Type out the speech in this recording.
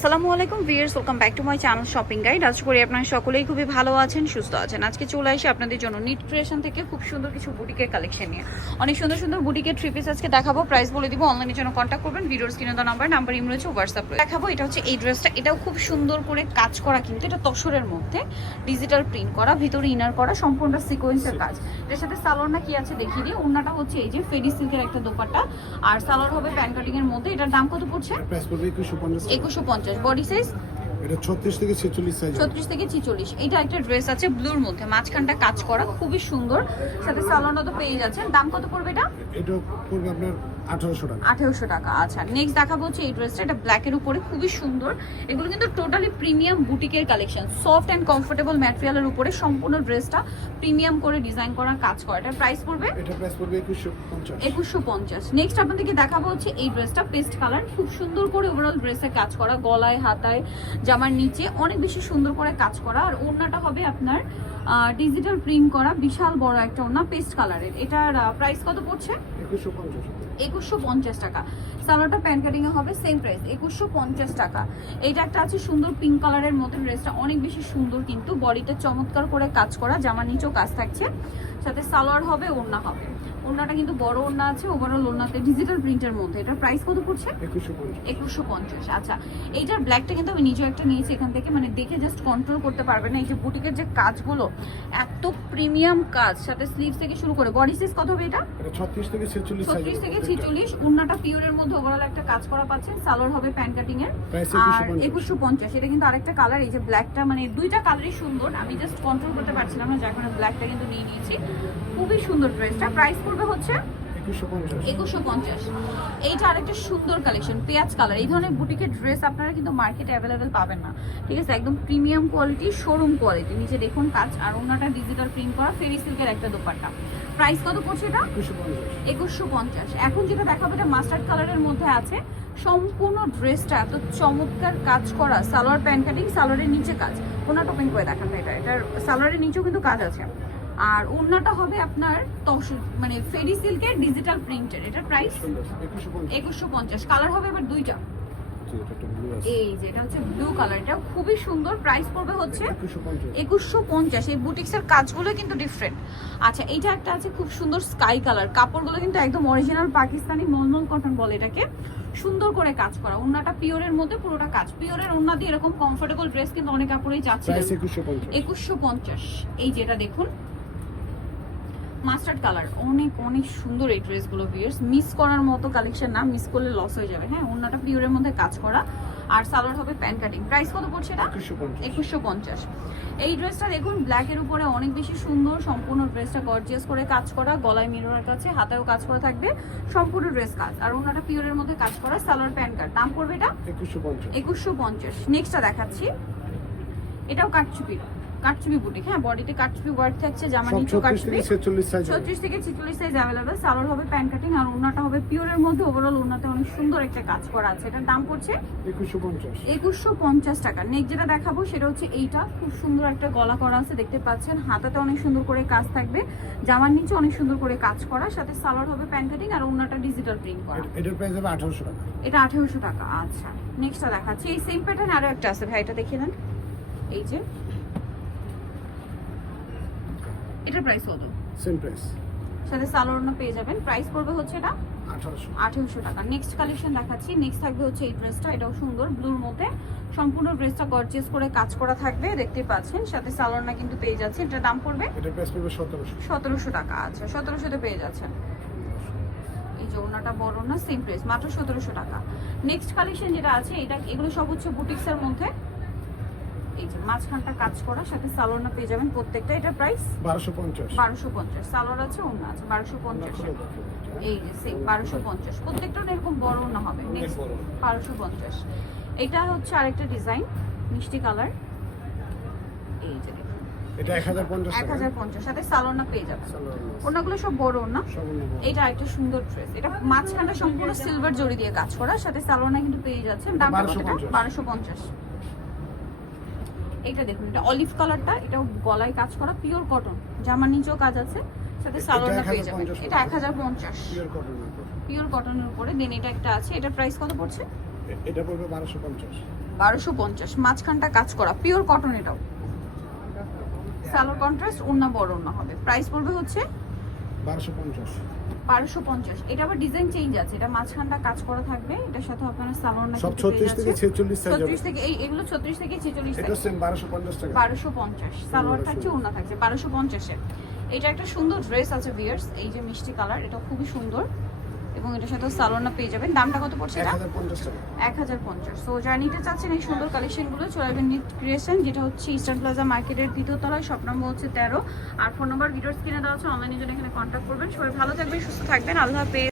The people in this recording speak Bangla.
আসসালামু আলাইকুম viewers, welcome back to my channel shopping guide. আশা করি আপনারা সকলেই খুবই ভালো আছেন, সুস্থ আছেন। আজকে চলে আসি আপনাদের জন্য নিট ক্রিয়েশন থেকে খুব সুন্দর কিছু বুটিকের কালেকশন নিয়ে। অনেক সুন্দর সুন্দর বুটিকের থ্রি পিস আজকে দেখাবো, প্রাইস বলে দিব। অনলাইনের জন্য কন্ট্যাক্ট করবেন, ভিডিওর স্ক্রিনে দেওয়া নাম্বার ইম রয়েছে, হোয়াটসঅ্যাপ রয়েছে। দেখাবো এটা হচ্ছে এই ড্রেসটা, এটাও খুব সুন্দর করে কাজ করা, কিন্তু এটা তসরের মধ্যে ডিজিটাল প্রিন্ট করা, ভিতরে ইনার করা, সম্পূর্ণ সিকোয়েন্সের কাজ। এর সাথে সালোয়ারটা কি আছে দেখিয়ে দিই। ওন্নাটা হচ্ছে এই যে ফেরি সিল্কের একটা দোপাট্টা, আর সালোয়ার হবে প্যান কাটিং এর মধ্যে। এটার দাম কত পড়ছে? 2150। বডি সাইজ এটা 36 থেকে 46 সাইজ। 36 থেকে 46। এটা একটা ড্রেস আছে ব্লুর মধ্যে, মাঝখানটা কাজ করা, খুবই সুন্দর। সাথে সালোয়ারটা তো পেয়ে যাচ্ছেন। দাম কত পড়বে এটা? এটা পড়বে আপনার 1800 টাকা। 1800 টাকা। আচ্ছা, নেক্সট দেখাবো হচ্ছে এই ড্রেসটা, এটা ব্ল্যাকের উপরে খুবই সুন্দর। এগুলো কিন্তু টোটালি প্রিমিয়াম বুটিকের কালেকশন, সফট অ্যান্ড কমফোর্টেবল ম্যাটেরিয়ালের উপরে সম্পূর্ণ ড্রেসটা প্রিমিয়াম করে ডিজাইন করা, কাজ করা। এটার প্রাইস পড়বে? এটা প্রাইস পড়বে 2150। 2150। নেক্সট আপনাদেরকে দেখাবো হচ্ছে এই ড্রেসটা, পেস্ট কালার, খুব সুন্দর করে ওভারঅল ড্রেসে কাজ করা, গলায় হাতায় জামার নিচে অনেক বেশি সুন্দর করে কাজ করা। আর ওড়নাটা হবে আপনার ডিজিটাল প্রিন্ট করা, বিশাল বড় একটা ওড়না, পেস্ট কালারের। এটার প্রাইস কত পড়ছে? 2150 টাকা। সালোয়ারটা প্যান কাটিং এ হবে, সেম প্রাইস 2150 টাকা। এইটা একটা আছে সুন্দর পিঙ্ক কালারের মধ্যে, ড্রেসটা অনেক বেশি সুন্দর, কিন্তু বডিতে চমৎকার করে কাজ করা, জামার নিচেও কাজ থাকছে, সাথে সালোয়ার হবে, ওড়না হবে। ওড়নাটা কিন্তু বড় ওড়না আছে, ওভারঅল ওড়নাতে ডিজিটাল প্রিন্টের মধ্যে। এটার প্রাইস কত পড়ছে? 2150। আচ্ছা, এইটার ব্ল্যাকটা কিন্তু আমি নিজেও একটা নিয়েছি এখান থেকে, মানে দেখে জাস্ট কন্ট্রোল করতে পারবেন না। এই যে বুটিকের যে কাজগুলো, এত প্রিমিয়াম কাজ, সাথে স্লিভস থেকে শুরু করে। বডি সাইজ কত হবে এটা? 36 থেকে 46 সাইজ। 36 থেকে 46। ওড়নাটা পিওরের মধ্যে ওভারঅল একটা কাজ করা পাচ্ছেন। সালোয়ার হবে প্যান কাটিং এর, আর 2150। এটা কিন্তু আরেকটা কালার, এই যে ব্ল্যাকটা, মানে দুইটা কালারই সুন্দর, আমি জাস্ট কন্ট্রোল করতে পারছিলাম না, যার কারণে ব্ল্যাকটা কিন্তু নিয়ে নিয়েছি। খুবই সুন্দর ড্রেসটা। প্রাইস পড়বে হচ্ছে 2150। এইটা আরেকটা সুন্দর কালেকশন, পেঁয়াজ কালার। এই ধরনের বুটিকের ড্রেস আপনারা কিন্তু মার্কেটে অ্যাভেলেবেল পাবেন না, ঠিক আছে? একদম প্রিমিয়াম কোয়ালিটি, শোরুম কোয়ালিটি। নিচে দেখুন কাজ, আর ওনাটা ডিজিটাল প্রিন্ট করা, ফেরি সিল্কের একটা দোপাট্টা। প্রাইস কত পড়ছে এটা? 2150। এখন যেটা দেখাবো এটা মাস্টার্ড কালারের মধ্যে আছে, সম্পূর্ণ ড্রেসটা এত চমৎকার কাজ করা, সালোয়ার প্যান কাটিং, সালোয়ারের নিচে কাজ। ওনাটা ওপেন করে দেখান, এটার সালোয়ারের নিচেও কিন্তু কাজ আছে। আর ওড়নাটা হবে আপনার মানে ফেরি সিল্কের ডিজিটাল প্রিন্টের। এটার প্রাইস 2150। কালার হবে এবার দুইটা, এই যে এটা হচ্ছে ব্লু কালার, এটা খুবই সুন্দর। প্রাইস পড়বে হচ্ছে 2150। এই বুটিক্সের কাজগুলো কিন্তু ডিফারেন্ট। আচ্ছা, এইটা একটা আছে খুব সুন্দর স্কাই কালার, কাপড়গুলো কিন্তু একদম অরিজিনাল পাকিস্তানি মলমল কটন বলে এটাকে, সুন্দর করে কাজ করা। ওড়নাটা পিওরের মধ্যে, পুরোটা কাজ পিওরের ওড়না দিয়ে এরকম কমফোর্টেবল ড্রেস কিন্তু অনেক কাপড়েই যাচ্ছে। 2150। এই যেটা দেখুন মাস্টার্ড কালার, অনেক অনেক সুন্দর এই ড্রেসগুলো ভিউয়ার্স, মিস করার মতো কালেকশন না, মিস করলে লস হয়ে যাবে। হ্যাঁ, ওড়নাটা পিওরের মধ্যে কাজ করা, আর সালোয়ার হবে প্যান কাটিং। প্রাইস কত পড়ছে এটা? 2150। এই ড্রেসটা দেখুন ব্ল্যাকের উপরে অনেক বেশি সুন্দর, সম্পূর্ণ ড্রেসটা গর্জিয়াস করে কাজ করা, গলায় মিররের কাছে, হাতেও কাজ করা থাকবে, সম্পূর্ণ ড্রেস কাজ, আর ওড়নাটা পিওরের মধ্যে কাজ করা, সালোয়ার প্যান কাট। দাম পড়বে এটা 2150। নেক্সটটা দেখাচ্ছি, এটাও কাটচুপি বুটিক। হ্যাঁ, বডিতে কাটচুপি ওয়ার্ক থাকছে, জামা নিচে কাটচুপি। 36 থেকে 46 সাইজ अवेलेबल। সালোয়ার হবে প্যান কাটিং, আর ওড়নাটা হবে পিওরের মধ্যে, ওভারঅল ওড়নাতে অনেক সুন্দর একটা কাজ করা আছে। এটার দাম পড়ছে 2150 টাকা। নেক্সট যেটা দেখাবো সেটা হচ্ছে এইটা, খুব সুন্দর একটা গলা করা আছে, দেখতে পাচ্ছেন। হাতাতে অনেক সুন্দর করে কাজ থাকবে, জামার নিচে অনেক সুন্দর করে কাজ করা, সাথে সালোয়ার হবে প্যান কাটিং, আর ওড়নাটা ডিজিটাল প্রিন্ট করা। এটার প্রাইস হবে 1800 টাকা। এটা 1800 টাকা। আচ্ছা, নেক্সটটা দেখাচ্ছি, এই সেম প্যাটার্ন আরো একটা আছে, ভাই এটা দেখিয়ে দেন। এই যে এটার প্রাইস কত? সেম প্রাইস, সাথে সালোয়ারও পেয়ে যাবেন। প্রাইস পড়বে হচ্ছে এটা 1800 টাকা। নেক্সট কালেকশন দেখাচ্ছি, নেক্সট থাকবে হচ্ছে এই ড্রেসটা, এটাও সুন্দর ব্লুর মধ্যে, সম্পূর্ণ ড্রেসটা গর্জিয়াস করে কাজ করা থাকবে, দেখতে পাচ্ছেন, সাথে সালোয়ারটা কিন্তু পেয়ে যাচ্ছে। এটার দাম পড়বে? এটার প্রাইস পড়বে 1700 টাকা। আচ্ছা, 1700 তে পেয়ে যাচ্ছেন। এই যে ওড়নাটা বড় না, সেম প্রাইস, মাত্র 1700 টাকা। নেক্সট কালেকশন যেটা আছে, এটা এগুলো সব হচ্ছে বুটিক্সের মধ্যে। এই যে মাঝখানটা কাজ করা, সাথে সালোয়ারটা পেয়ে যাবেন প্রত্যেকটা। এটা প্রাইস 1250। সালোয়ার আছে, ওড়না আছে, 1250। এই যে সেম 1250, প্রত্যেকটা এরকম বড় ওড়না হবে। নেক্সট 1250। এটা হচ্ছে আরেকটা ডিজাইন, মিষ্টি কালার। এই যে দেখুন, এটা 1050 সাথে সালোয়ারটা পেয়ে যাবেন। ওড়নাগুলো সব বড় ওড়না। এটা আরেকটা সুন্দর ড্রেস, এটা মাঝখানটা সম্পূর্ণ সিলভার জরি দিয়ে কাজ করা, সাথে সালোয়ারটা কিন্তু পেয়ে যাচ্ছেন। দাম কত? 1250। এটা দেখুন, এটা অলিভ কালারটা, এটাও গলায় কাজ করা, পিওর কটন, জামার নিচেও কাজ আছে, সাথে সালোয়ারটা পেয়ে যাবেন। এটা 1050 পিওর কটনের উপরে। দেন এটা একটা আছে, এটা প্রাইস কত পড়ছে? এটা পড়বে 1250। 1250, মাঝখানটা কাজ করা পিওর কটন, এটাও সালোয়ার কন্ট্রাস্ট, ওড়না বড় ওড়না হবে। প্রাইস পড়বে হচ্ছে 1250। 1250। এটা আবার ডিজাইন চেঞ্জ আছে, এটা মাঝখানটা কাজ করা থাকবে, এটার সাথে আপনারা সালোয়ার না সব 36 থেকে 46 সাইজ হবে। 36 থেকে এগুলো 36 থেকে 46 এটা সাইজ। সেম 1250 টাকা। 1250 সালোয়ার থাকছে, ওড়না থাকছে 1250 এ। এটা একটা সুন্দর ড্রেস আছে ভিউয়ার্স, এই যে মিষ্টি কালার, এটা খুবই সুন্দর এবং এটার সাথে সালোয়ার না পেয়ে যাবেন। দামটা কত পড়ছে এটা? 1050 টাকা। 1050। সো যারা নিতে চাচ্ছেন এই সুন্দর কালেকশনগুলো চলে আসবেন নিট ক্রিয়েশন, যেটা হচ্ছে ইস্টার্ন প্লাজা মার্কেটের দ্বিতীয় তলায়, শপ নম্বর হচ্ছে 13। আর ফোন নাম্বার ভিডিওর স্ক্রিনে দেওয়া আছে, অনলাইনে জন্য এখানে কন্ট্যাক্ট করবেন। সবাই ভালো থাকবেন, সুস্থ থাকবেন, আল্লাহ হাফেজ।